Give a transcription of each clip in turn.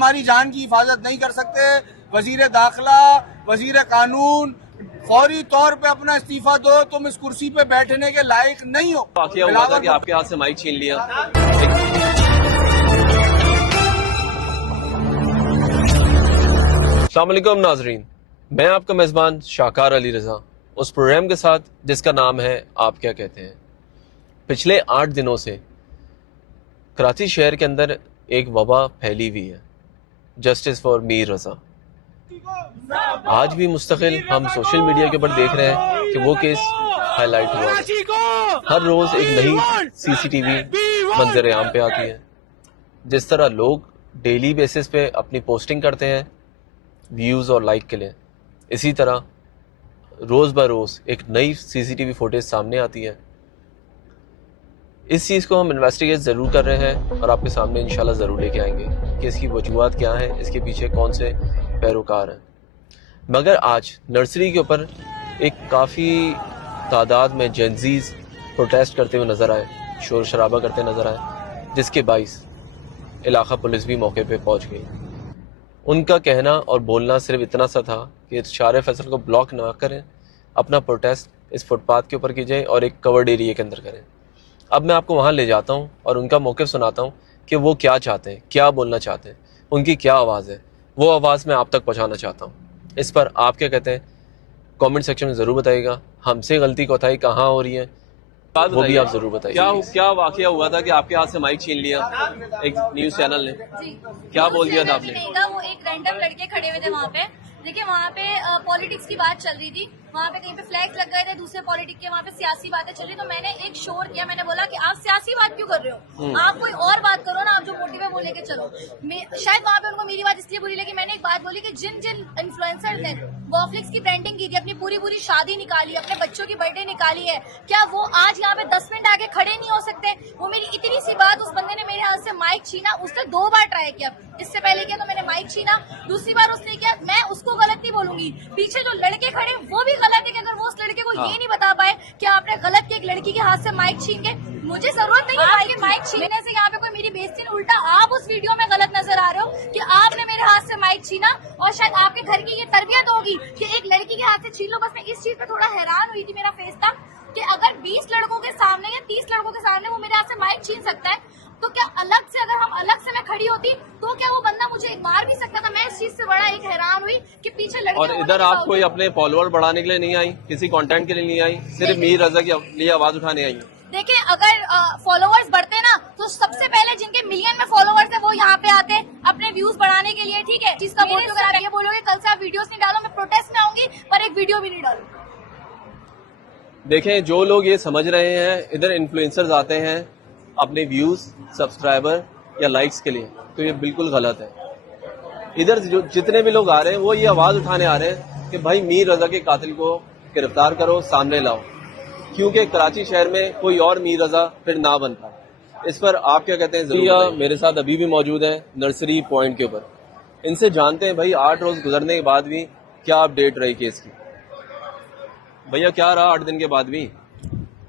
हमारी जान की हिफाजत नहीं कर सकते। वजीर दाखिला, वजीर कानून, फौरी तौर पे अपना इस्तीफा दो, तुम इस कुर्सी पे बैठने के लायक नहीं हो। वाकया हुआ था कि आपके हाथ से माइक छीन लिया। अस्सलाम वालेकुम नाजरीन, मैं आपका मेज़बान शाकार अली रज़ा उस प्रोग्राम के साथ जिसका नाम है आप क्या कहते हैं। पिछले 8 दिनों से कराची शहर के अंदर एक वबा फैली हुई है, जस्टिस फॉर मीर रज़ा। आज भी मुस्तकिल हम सोशल मीडिया के ऊपर देख रहे हैं कि वो केस हाईलाइट हुआ। हर रोज एक नई सीसीटीवी मंजर आम पे आती है। जिस तरह लोग डेली बेसिस पे अपनी पोस्टिंग करते हैं व्यूज और लाइक के लिए, इसी तरह रोज ब रोज एक नई सीसीटीवी फुटेज सामने आती है। इस चीज़ को हम इन्वेस्टिगेट ज़रूर कर रहे हैं और आपके सामने इंशाल्लाह ज़रूर लेके आएंगे कि इसकी वजूहात क्या हैं, इसके पीछे कौन से पैरोकार हैं। मगर आज नर्सरी के ऊपर एक काफ़ी तादाद में जेंजीज प्रोटेस्ट करते हुए नज़र आए, शोर शराबा करते नज़र आए, जिसके बाइस इलाका पुलिस भी मौके पे पहुंच गई। उनका कहना और बोलना सिर्फ इतना सा था कि शार फैसल को ब्लॉक ना करें, अपना प्रोटेस्ट इस फुटपाथ के ऊपर कीजिए और एक कवर्ड एरिया के अंदर करें। अब मैं आपको वहाँ ले जाता हूँ और उनका मौक़िफ़ सुनाता हूँ कि वो क्या चाहते हैं, क्या बोलना चाहते हैं, उनकी क्या आवाज़ है। वो आवाज़ मैं आप तक पहुँचाना चाहता हूँ। इस पर आप क्या कहते हैं कमेंट सेक्शन में ज़रूर बताइएगा। हमसे गलती कोताही कहाँ हो रही है वो भी आप ज़रूर बताइए। क्या वाकया हुआ था कि आपके हाथ से माइक छीन लिया एक न्यूज़ चैनल ने? क्या बोल दिया था आपने? वो एक रैंडम लड़के खड़े हुए थे वहाँ पे। देखिए वहाँ पे पॉलिटिक्स की बात चल रही थी, वहाँ पे कहीं पे फ्लैग्स लग गए थे, दूसरे पॉलिटिक्स के वहाँ पे सियासी बातें चल रही। तो मैंने एक शोर किया, मैंने बोला कि आप सियासी बात क्यों कर रहे हो, आप कोई और बात करो ना, आप जो मोटिव है वो लेके चलो। शायद वहाँ पे उनको मेरी बात इसलिए बुरी लगी, मैंने एक बात बोली कि जिन जिन इन्फ्लुएंसर ने वॉफ्लिक्स की ब्रांडिंग की थी, अपनी पूरी शादी निकाली, अपने बच्चों की बर्थडे निकाली है, क्या वो आज यहाँ पे 10 मिनट आगे खड़े नहीं हो सकते? वो मेरी इतनी सी बात, उस बंदे ने मेरे हाथ से माइक छीना। उसने 2 बार ट्राई किया, इससे पहले किया तो मैंने माइक छीना, दूसरी बार उसने किया। मैं उसको गलत नहीं बोलूंगी, पीछे जो लड़के खड़े वो भी गलत है कि अगर वो उस लड़के को ये नहीं बता पाए कि आपने गलत किया एक लड़की के हाथ से माइक छीन के। मुझे जरूरत नहीं है माइक छीनने से, यहाँ पे कोई मेरी बेइज्जती नहीं, उल्टा आप उस वीडियो में गलत नजर आ रहे हो कि आपने मेरे हाथ से माइक छीना। और शायद आपके घर की ये तरबियत होगी कि एक लड़की के हाथ से छीन लो। बस मैं इस चीज पे थोड़ा हैरान हुई थी, मेरा फेस था कि अगर 20 लड़कों के सामने या 30 लड़कों के सामने वो मेरे हाथ से माइक छीन सकता है, तो क्या अलग से अगर हम अलग से मैं खड़ी होती तो क्या वो बंदा मुझे मार भी सकता था? मैं इस चीज से बड़ा एक हैरान हुई कि पीछे लड़के। और इधर आप कोई अपने फॉलोअर बढ़ाने के लिए नहीं आई, किसी कंटेंट के लिए नहीं आई, सिर्फ मीर रज़ा के लिए आवाज उठाने आई? देखिए अगर फॉलोअर्स बढ़ते ना तो सबसे पहले जिनके मिलियन में फॉलोअर्स है वो यहाँ पे आते अपने व्यूज बढ़ाने के लिए, ठीक है? चीज का बोल अगर आप ये बोलोगे कल से आप वीडियोस नहीं डालो, मैं प्रोटेस्ट में आऊंगी पर एक वीडियो भी नहीं डालूंगी। देखें, जो लोग ये समझ रहे हैं इधर इन्फ्लुएंसर्स आते हैं अपने व्यूज, सब्सक्राइबर या लाइक्स के लिए, तो ये बिल्कुल गलत है। इधर जो जितने भी लोग आ रहे हैं वो ये आवाज उठाने आ रहे हैं कि भाई मीर रज़ा के कातिल को गिरफ्तार करो, सामने लाओ, क्योंकि कराची शहर में कोई और मीर रज़ा फिर ना बन पाए। इस पर आप क्या कहते हैं? जरूर मेरे साथ अभी भी मौजूद है नर्सरी पॉइंट के ऊपर। इनसे जानते हैं भाई 8 रोज गुजरने के बाद भी क्या अपडेट रही केस की। भैया क्या रहा 8 दिन के बाद भी?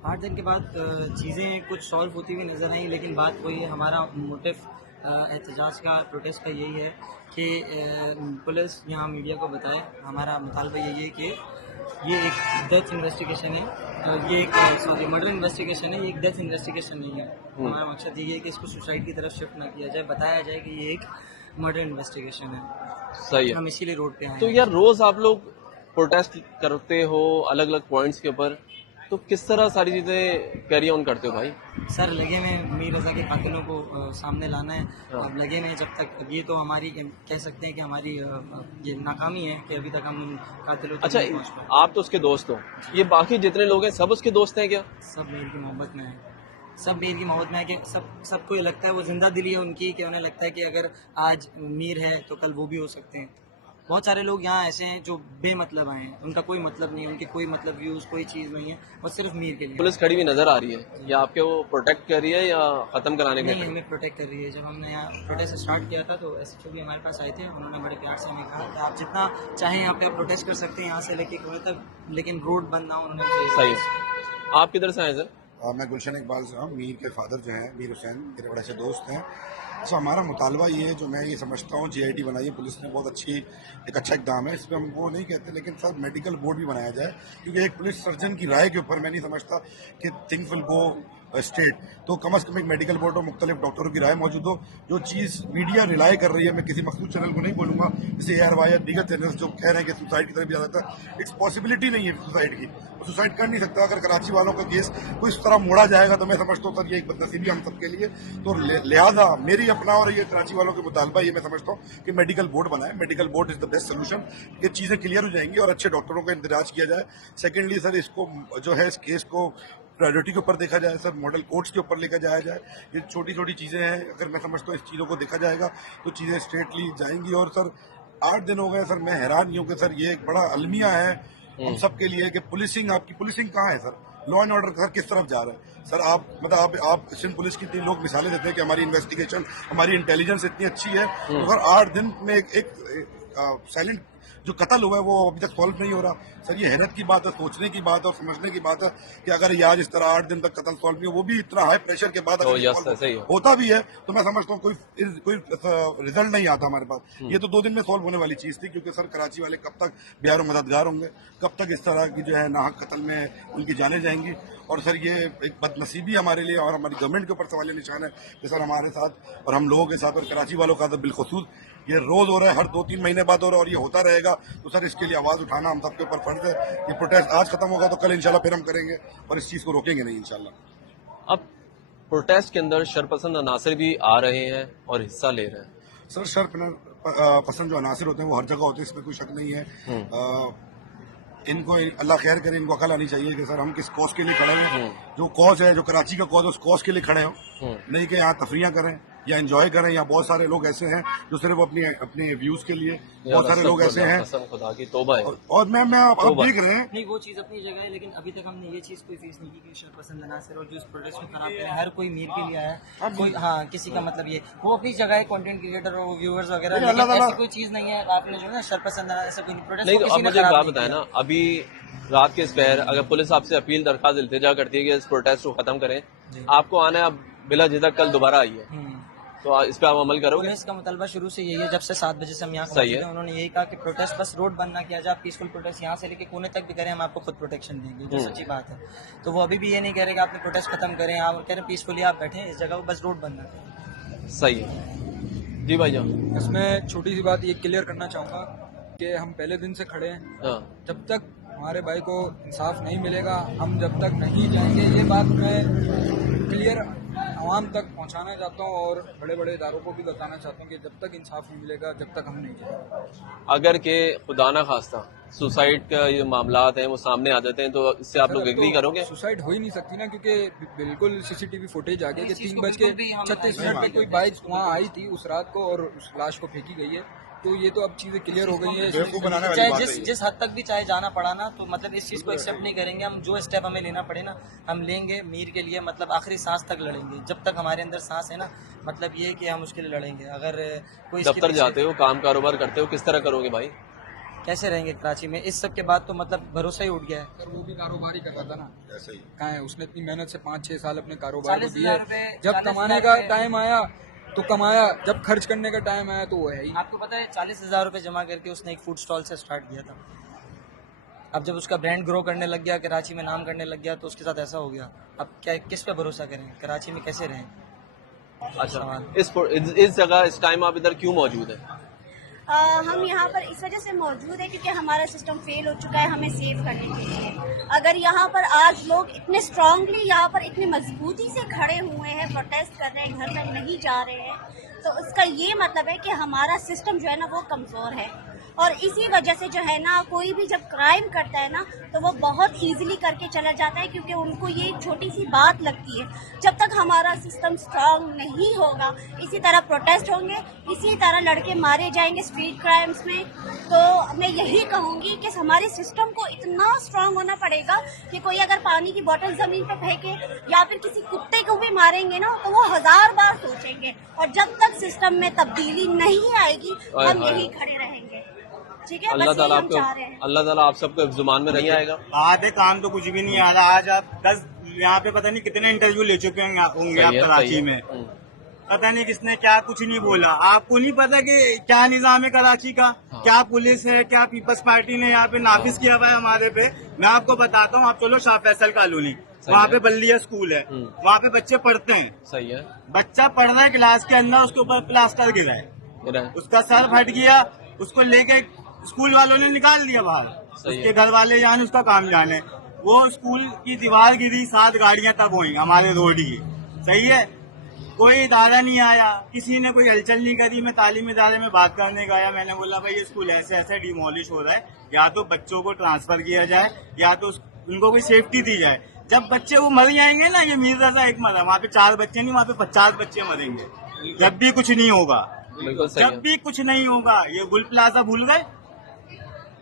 8 दिन के बाद चीज़ें कुछ सॉल्व होती हुई नज़र आई, लेकिन बात वही है, हमारा मोटिव एहतजाज का, प्रोटेस्ट का यही है कि पुलिस यहाँ मीडिया को बताए। हमारा मुतालबा यही है कि ये एक डेथ इन्वेस्टिगेशन है, ये एक मर्डर इन्वेस्टिगेशन है, ये एक डेथ इन्वेस्टिगेशन नहीं है। हमारा मकसद ये है कि इसको सुसाइड की तरफ शिफ्ट ना किया जाए, बताया जाए कि ये एक मर्डर इन्वेस्टिगेशन है। सही है, हम इसीलिए रोड पे आए। तो यार रोज आप लोग प्रोटेस्ट करते हो अलग अलग पॉइंट्स के ऊपर, तो किस तरह सारी चीजें कैरी ऑन करते हो भाई? सर लगे में मीर रज़ा के कातिलों को सामने लाना है। अब लगे में जब तक ये तो हमारी कह सकते हैं कि हमारी ये नाकामी है कि अभी तक हम उन कातिलों तक नहीं पहुंच पाए। आप तो उसके दोस्त हो, ये बाकी जितने लोग हैं सब उसके दोस्त हैं क्या? सब मीर की मोहब्बत में है, सब मीर की मोहब्बत में है कि सबको ये लगता है, वो जिंदा दिली है उनकी, कि उन्हें लगता है कि अगर आज मीर है तो कल वो भी हो सकते हैं। बहुत सारे लोग यहाँ ऐसे हैं जो बेमतलब आए हैं, उनका कोई मतलब नहीं है, उनके कोई मतलब व्यूज कोई चीज़ नहीं है, और सिर्फ मीर के लिए। पुलिस खड़ी हुई नजर आ रही है, या आपके वो प्रोटेक्ट कर रही है या खत्म कराने के लिए? हमें प्रोटेक्ट कर रही है। जब हमने यहाँ प्रोटेस्ट स्टार्ट किया था तो SHO भी हमारे पास आए थे, उन्होंने बड़े प्यार से हमें कहा कि आप जितना चाहें यहाँ पे आप प्रोटेस्ट कर सकते हैं, यहाँ से लेके कोने तक, लेकिन रोड बंद ना हो। उन्होंने सही है। आप किधर से आए सर? मैं गुलशन इकबाल से हूँ। मीर के फादर जो हैं मीर हुसैन मेरे बड़े अच्छे दोस्त हैं। सो हमारा मुतालबा ये है, जो मैं ये समझता हूँ GIT बनाई है पुलिस ने, बहुत एक अच्छा इकदाम है, इस पर हम वो नहीं कहते, लेकिन सर मेडिकल बोर्ड भी बनाया जाए, क्योंकि एक पुलिस सर्जन की राय के ऊपर मैं नहीं समझता कि थिंग्स विल गो स्टेट। तो कम अज़ कम एक मेडिकल बोर्ड और मुख्तलिफ डॉक्टरों की राय मौजूद हो। जो चीज़ मीडिया रिलाई कर रही है, मैं किसी मखसूस चैनल को नहीं बोलूँगा, जैसे ARY या दीगर चैनल्स जो कह रहे हैं कि सुसाइड की तरफ जा सकता है, इट्स पॉसिबिलिटी नहीं है सुसाइड की, सुसाइड कर नहीं सकता। अगर कराची वालों का केस कोई इस तरह मोड़ा जाएगा तो मैं समझता हूँ सर ये एक बदनसीबी हम सबके लिए। तो लिहाजा मेरी अपना और ये कराची वालों के मुतालबा ये मैं समझता हूँ कि मेडिकल बोर्ड बनाए, medical board is the best solution. ये चीज़ें क्लियर हो जाएंगी और अच्छे डॉक्टरों का इंतजाज किया जाए। सेकेंडली सर इसको जो है इस केस को प्रायोरिटी के ऊपर देखा जाए सर, मॉडल कोर्ट्स के ऊपर लेकर जाया जाए। ये छोटी छोटी चीज़ें हैं, अगर मैं समझता हूँ इस चीज़ों को देखा जाएगा तो चीज़ें स्ट्रेटली जाएंगी। और सर 8 दिन हो गए सर, मैं हैरान नहीं हूँ कि सर ये एक बड़ा अलमिया है हम सब के लिए कि पुलिसिंग, आपकी पुलिसिंग कहाँ है sir? Law and order sir किस तरफ जा रहा है सर? आप सिंध पुलिस की 3 लोग मिसालें देते हैं कि हमारी इन्वेस्टिगेशन, हमारी इंटेलिजेंस इतनी अच्छी है, तो सर 8 दिन में एक साइलेंट जो कत्ल हुआ है वो अभी तक सॉल्व नहीं हो रहा। सर ये हैरत की बात है, सोचने की बात है और समझने की बात है कि अगर ये आज इस तरह 8 दिन तक कत्ल सॉल्व नहीं हो, वो भी इतना हाई प्रेशर के बाद अगर होता भी है तो मैं समझता हूँ कोई रिजल्ट नहीं आता हमारे पास। ये तो 2 दिन में सॉल्व होने वाली चीज थी, क्योंकि सर कराची वाले कब तक बिहार मददगार होंगे, कब तक इस तरह की जो है नाहक कत्ल में उनकी जाने जाएंगी। और सर ये एक बदनसीबी हमारे लिए और हमारी गवर्नमेंट के ऊपर सवालिया निशान है कि सर हमारे साथ और हम लोगों के साथ और कराची वालों का तो बिलखुसूस ये रोज हो रहा है, हर 2-3 महीने बाद हो रहा है और ये होता रहेगा। तो सर इसके लिए आवाज उठाना हम सबके ऊपर फर्ज है। ये प्रोटेस्ट आज खत्म होगा तो कल इंशाल्लाह फिर हम करेंगे और इस चीज को रोकेंगे नहीं इंशाल्लाह। अब प्रोटेस्ट के अंदर शरपसंद अनासर भी आ रहे हैं और हिस्सा ले रहे हैं। सर पसंद जो अनासर होते हैं वो हर जगह होते हैं, इसमें कोई शक नहीं है। इनको अल्लाह खैर करे, इनको अकल आनी चाहिए कि सर हम किस कॉज के लिए खड़े हैं। जो कॉज है, जो कराची का कॉज है, उस कॉज के लिए खड़े हो, नहीं कि यहाँ तफरियां करें या एंजॉय करें। या बहुत सारे लोग ऐसे हैं जो सिर्फ अपने व्यूज के लिए, बहुत सारे लोग ऐसे हैं खुदा की तौबा है। और मैं आप देख रहे हैं नहीं, वो चीज़ अपनी जगह है, लेकिन अभी तक हमने ये चीज़ कोई फेस नहीं की कि शरपसंद अनासर और जो इस प्रोटेस्ट को खराब करें। हर कोई मीर के लिए आया है, कोई हाँ किसी का मतलब ये वो अपनी जगह है, कंटेंट क्रिएटर और व्यूअर्स वगैरह, ऐसी कोई चीज़ नहीं है। आपने जो है ना शरपसंद ऐसा कोई प्रोटेस्ट नहीं। तो अब मुझे एक बात बताया ना, अभी रात के पहर अगर पुलिस आपसे अपील दरखास्त इल्तिजा करती है कि इस प्रोटेस्ट को खत्म करें, आपको आना है, अब बिला झिझक कल दोबारा आई है, तो इस पे आप अमल करोगे? इसका मुतालबा शुरू से यही है, जब से 7 बजे से हम यहाँ पहुंचे थे, उन्होंने यही कहा कि प्रोटेस्ट बस रोड बंद ना किया जाए, पीसफुल प्रोटेस्ट यहाँ से लेके कोने तक भी करें, हम आपको खुद प्रोटेक्शन देंगे। जो सच्ची बात है, तो वो अभी भी ये नहीं कह रहे कि आपने प्रोटेस्ट खत्म करें, आप कह रहे पीसफुली आप बैठे इस जगह, बस रोड बंद ना करें। सही है जी भाई जान। इसमें छोटी सी बात ये क्लियर करना चाहूँगा कि हम पहले दिन से खड़े हैं, जब तक हमारे भाई को इंसाफ नहीं मिलेगा हम जब तक नहीं जाएंगे। ये बात मैं क्लियर आवाम तक पहुंचाना चाहता हूं और बड़े बड़े इदारों को भी बताना चाहता हूं कि जब तक इंसाफ नहीं मिलेगा जब तक हम नहीं जाएंगे। अगर के खुदा ना खास्ता सुसाइड का ये मामलात हैं वो सामने आ जाते हैं, तो इससे आप लोग एग्री करोगे? सुसाइड हो ही नहीं सकती ना, क्योंकि बिल्कुल CCTV फुटेज आ गई कि 3:36 पे कोई बाइक वहाँ आई थी उस रात को और उस लाश को फेंकी गई है। तो ये तो अब चीजें क्लियर हो गई है। चाहे जिस हद तक भी चाहे जाना पड़ा ना, तो मतलब इस चीज को एक्सेप्ट नहीं करेंगे हम। जो स्टेप हमें लेना पड़े ना हम लेंगे, मीर के लिए मतलब आखिरी सांस तक लड़ेंगे। जब तक हमारे अंदर सांस है ना, मतलब ये कि हम उसके लिए लड़ेंगे। अगर कोई दफ्तर जाते हो, काम कारोबार करते हो, किस तरह करोगे भाई? कैसे रहेंगे कराची में? इस सब के बाद तो मतलब भरोसा ही उठ गया है। सर वो भी कारोबार ही कर रहा था ना, ऐसे ही कहाँ है, उसने इतनी मेहनत से 5-6 साल अपने कारोबार को दिए। जब कमाने का टाइम आया तो कमाया, जब खर्च करने का टाइम आया तो वो है ही। आपको पता है 40,000 रुपए जमा करके उसने एक फूड स्टॉल से स्टार्ट किया था। अब जब उसका ब्रांड ग्रो करने लग गया, कराची में नाम करने लग गया, तो उसके साथ ऐसा हो गया। अब क्या किस पे भरोसा करें? कराची में कैसे रहें? अच्छा, इस जगह इस टाइम आप इधर क्यों मौजूद है? हम यहाँ पर इस वजह से मौजूद है क्योंकि हमारा सिस्टम फेल हो चुका है, हमें सेव करने के लिए। अगर यहाँ पर आज लोग इतने स्ट्रांगली, यहाँ पर इतनी मजबूती से खड़े हुए हैं, प्रोटेस्ट कर रहे हैं, घर तक नहीं जा रहे हैं, तो उसका ये मतलब है कि हमारा सिस्टम जो है ना वो कमज़ोर है। और इसी वजह से जो है ना, कोई भी जब क्राइम करता है ना तो वो बहुत ईजिली करके चला जाता है, क्योंकि उनको ये एक छोटी सी बात लगती है। जब तक हमारा सिस्टम स्ट्रांग नहीं होगा, इसी तरह प्रोटेस्ट होंगे, इसी तरह लड़के मारे जाएंगे स्ट्रीट क्राइम्स में। तो मैं यही कहूँगी कि हमारे सिस्टम को इतना स्ट्रांग होना पड़ेगा कि कोई अगर पानी की बोतल ज़मीन पर फेंके या फिर किसी कुत्ते को भी मारेंगे ना, तो वो 1000 बार सोचेंगे। और जब तक सिस्टम में तब्दीली नहीं आएगी हम यही खड़े रहेंगे। ठीक है, अल्लाह ताला आप सबको जुबान में नहीं आएगा। आधे काम तो कुछ भी नहीं आ रहा। आज आप 10 यहाँ पे पता नहीं कितने इंटरव्यू ले चुके होंगे आप कराची में। पता नहीं किसने क्या कुछ नहीं बोला। आपको नहीं पता कि क्या निजाम है कराची का, क्या पुलिस है, क्या पीपल्स पार्टी ने यहाँ पे नाफिज किया हुआ है हमारे पे। मैं आपको बताता हूँ, आप चलो शाह फैसल कॉलोनी, वहाँ पे बल्लिया स्कूल है, वहाँ पे बच्चे पढ़ते हैं। सही है। बच्चा पढ़ रहा है क्लास के अंदर, उसके ऊपर प्लास्टर गिरा है, उसका सर फट गया, उसको लेके स्कूल वालों ने निकाल दिया बाहर। उसके घर वाले जाने, उसका काम जाने। वो स्कूल की दीवार गिरी, 7 गाड़ियां तब हुई हमारे रोड की। सही है, कोई इदारा नहीं आया, किसी ने कोई हलचल नहीं करी। मैं तालीम इदारे में बात करने गया, मैंने बोला भाई ये स्कूल ऐसे ऐसे डिमोलिश हो रहा है, या तो बच्चों को ट्रांसफर किया जाए या तो उनको कोई सेफ्टी दी जाए। जब बच्चे वो मर जाएंगे ना, ये मीर रजा एक मरा, वहाँ पे 4 बच्चे नहीं, वहाँ पे 50 बच्चे मरेंगे जब भी कुछ नहीं होगा। जब भी कुछ नहीं होगा। ये गुल प्लाजा भूल गए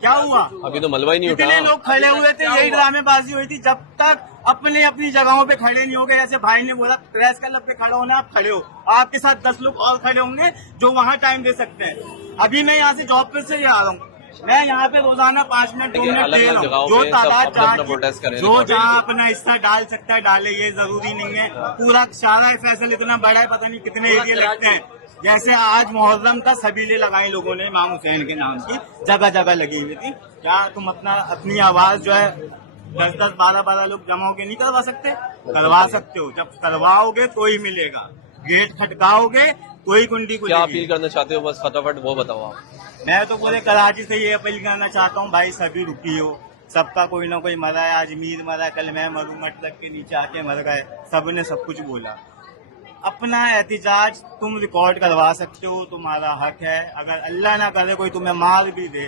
क्या हुआ? अभी तो मलबा ही नहीं उठा। कितने लोग खड़े हुए थे, यही ड्रामेबाजी हुई थी। जब तक अपने अपनी जगहों पे खड़े नहीं हो गए, जैसे भाई ने बोला प्रेस क्लब पे खड़े होना, आप खड़े हो, आपके साथ 10 लोग और खड़े होंगे जो वहाँ टाइम दे सकते हैं। अभी मैं यहाँ से जॉब पे से आ रहा हूँ, मैं यहाँ पे रोजाना 5 मिनट 2 मिनट दे रहा हूँ। जो तादाद जो जहाँ अपना हिस्सा डाल सकता है डाले, ये जरूरी नहीं है। पूरा सारा फैसल इतना बड़ा है, पता नहीं कितने एरिया लगते हैं। जैसे आज मुहर्रम था, सबीले लगाई लोगों ने इमाम हुसैन के नाम की, जगह जगह लगी हुई थी। क्या तुम अपनी आवाज जो है 10-10, 12-12 लोग जमा होके नहीं करवा सकते? करवा सकते हो। जब करवाओगे तो ही मिलेगा। गेट खटकाओगे तो ही कुंडी खुलेगी। क्या अपील करना चाहते हो, बस फटाफट वो बताओ आप। मैं तो पूरे कराची से ये अपील करना चाहता हूँ, भाई सभी रुकी हो। सबका कोई ना कोई मरा है, आज मीर मरा, कल मैं मरूंगा, ट्रक के नीचे आके मर गए। सबने सब कुछ बोला। अपना एहतिजाज तुम रिकॉर्ड करवा सकते हो, तुम्हारा हक है। अगर अल्लाह ना करे कोई तुम्हें मार भी दे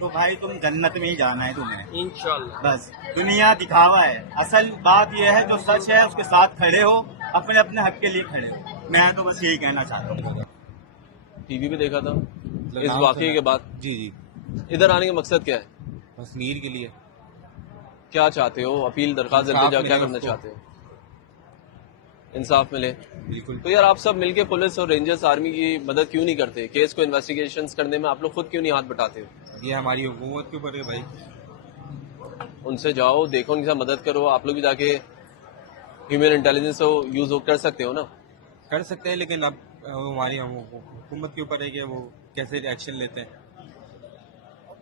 तो भाई तुम जन्नत में ही जाना है तुम्हें, इंशाल्लाह। बस दुनिया दिखावा है, असल बात यह है जो सच है उसके साथ खड़े हो, अपने अपने हक के लिए खड़े हो। मैं तो बस यही कहना चाहता हूँ। टीवी पे देखा था इस वाकये के बाद। जी जी, इधर आने का मकसद क्या है? बस मीर के लिए। क्या चाहते हो? अपील, दरखास्त, इल्तिजा क्या करना चाहते हो? इंसाफ मिले। बिल्कुल। तो यार आप सब मिलके पुलिस और रेंजर्स आर्मी की मदद क्यों नहीं करते? केस को इन्वेस्टिगेशंस करने में आप लोग खुद क्यों नहीं हाथ बटाते हो? ये हमारी हुकूमत के ऊपर है भाई। उनसे जाओ, देखो, उनके साथ मदद करो। आप लोग भी जाके ह्यूमन इंटेलिजेंस को यूज कर सकते हो ना। कर सकते हैं, लेकिन अब हमारी हुकूमत के ऊपर है कि वो कैसे एक्शन लेते हैं।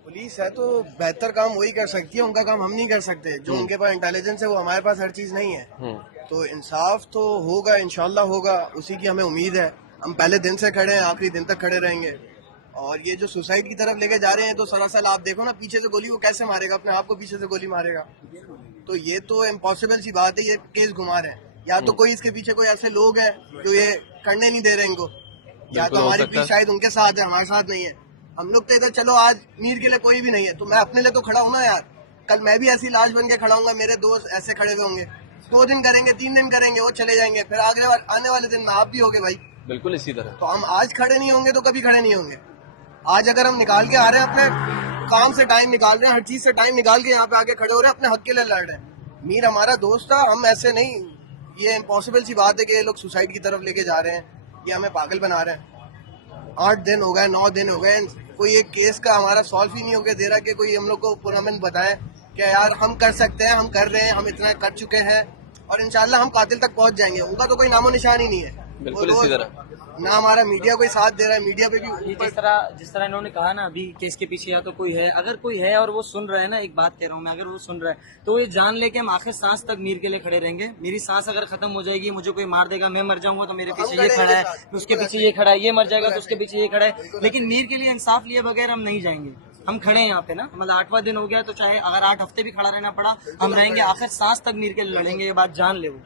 पुलिस है तो बेहतर काम वही कर सकती है, उनका काम हम नहीं कर सकते। जो उनके पास इंटेलिजेंस है वो हमारे पास हर चीज नहीं है। तो इंसाफ तो होगा, इंशाल्लाह होगा, उसी की हमें उम्मीद है। हम पहले दिन से खड़े हैं, आखिरी दिन तक खड़े रहेंगे। और ये जो सुसाइड की तरफ लेके जा रहे हैं, तो सरासर आप देखो ना, पीछे से गोली वो कैसे मारेगा, अपने आप को पीछे से गोली मारेगा। तो ये तो इम्पॉसिबल सी बात है। ये केस घुमा रहे हैं, या तो कोई इसके पीछे कोई ऐसे लोग हैं जो ये करने नहीं दे रहे इनको, या तो हमारी पुलिस शायद उनके साथ है, हमारे साथ नहीं है। हम लोग तो इधर चलो, आज मीर के लिए कोई भी नहीं है, तो मैं अपने लिए तो खड़ा हूँ ना यार। कल मैं भी ऐसी लाश बन के खड़ा हूँ, मेरे दोस्त ऐसे खड़े हुए होंगे। 2 दिन करेंगे, 3 दिन करेंगे, वो चले जाएंगे, फिर आने वाले दिन में आप भी होगे भाई। बिल्कुल इसी तरह। तो हम आज खड़े नहीं होंगे तो कभी खड़े नहीं होंगे। आज अगर हम निकाल के आ रहे हैं, अपने काम से टाइम निकाल रहे हैं, हर चीज से टाइम निकाल के यहाँ पे आके खड़े हो रहे हैं, अपने हक के लिए लड़ रहे हैं। मीर हमारा दोस्त था, हम ऐसे नहीं। ये इम्पॉसिबल सी बात है कि ये लोग सुसाइड की तरफ लेके जा रहे हैं, ये हमें पागल बना रहे हैं। 8 दिन हो गए, 9 दिन हो गए, कोई एक केस का हमारा सॉल्व ही नहीं होकर दे रहा कि कोई हम लोग को पुरअमन बताए कि यार हम कर सकते हैं, हम कर रहे हैं, हम इतना कर चुके हैं और इंशाल्लाह हम कातिल तक पहुंच जाएंगे। उनका तो कोई नामो निशान ही नहीं है। बिल्कुल इसी तरह। ना हमारा मीडिया कोई साथ दे रहा है, मीडिया पे भी जिस तरह इन्होंने कहा ना, अभी केस के पीछे या तो कोई है, अगर कोई है और वो सुन रहा है ना, एक बात कह रहा हूँ मैं, अगर वो सुन रहा है तो ये जान ले के हम आखिर सांस तक मीर के लिए खड़े रहेंगे। मेरी सांस अगर खत्म हो जाएगी, मुझे कोई मार देगा, मैं मर जाऊंगा, तो मेरे पीछे ये खड़ा है, उसके पीछे ये खड़ा है, ये मर जाएगा तो उसके पीछे ये खड़ा है। लेकिन मीर के लिए इंसाफ लिए बगैर हम नहीं जाएंगे। हम खड़े हैं यहाँ पे ना, मतलब 8वां दिन हो गया, तो चाहे अगर 8 हफ्ते भी खड़ा रहना पड़ा, हम रहेंगे, आखिर सांस तक मीर के लिए लड़ेंगे। ये बात जान ले। वो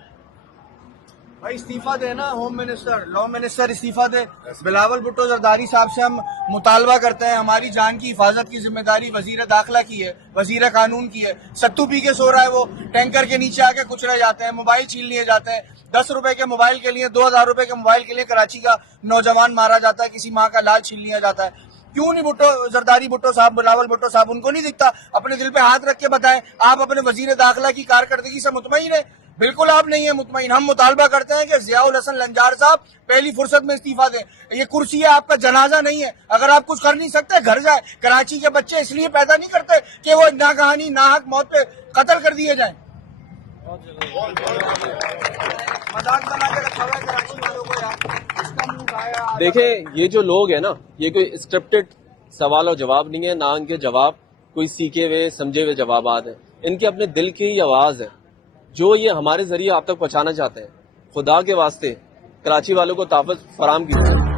भाई इस्तीफा दे ना, होम मिनिस्टर, लॉ मिनिस्टर इस्तीफा दे। बिलावल भुट्टो जरदारी साहब से हम मुतालबा करते हैं, हमारी जान की हिफाजत की जिम्मेदारी वजीर दाखिला की है, वजीर कानून की है। सत्तू पी के सो रहा है वो, टैंकर के नीचे आके कुछ रह जाते हैं, मोबाइल छीन लिए जाते हैं। 10 रुपए के मोबाइल के लिए, 2000 रुपए के मोबाइल के लिए कराची का नौजवान मारा जाता है, किसी माँ का लाल छीन लिया जाता है। क्यों नहीं भुट्टो जरदारी भुट्टो साहब, बिलावल भुट्टो साहब, उनको नहीं दिखता? अपने दिल पे हाथ रख के बताएं, आप अपने वजीर दाखिला की कारकर्दगी से मुतमईन है? बिल्कुल आप नहीं है मुतमईन। हम मुतालबा करते हैं कि ज़ियाउल हसन लंजार साहब पहली फुर्सत में इस्तीफा दें। ये कुर्सी है, आपका जनाजा नहीं है। अगर आप कुछ कर नहीं सकते, घर जाए। कराची के बच्चे इसलिए पैदा नहीं करते कि वो ना कहानी ना हक मौत पे कत्ल कर दिए जाएं। मजाक बना के रखा हुआ है कराची वालों को यार, इसका मुंह खाया। देखें, ये जो लोग हैं ना, ये कोई स्क्रिप्टेड सवाल और जवाब नहीं है, ना इनके जवाब कोई सीखे हुए समझे हुए जवाबात हैं। इनके अपने दिल की ही आवाज है जो ये हमारे जरिए आप तक पहुंचाना चाहते हैं। खुदा के वास्ते कराची वालों को ताकत फराम कीजिए।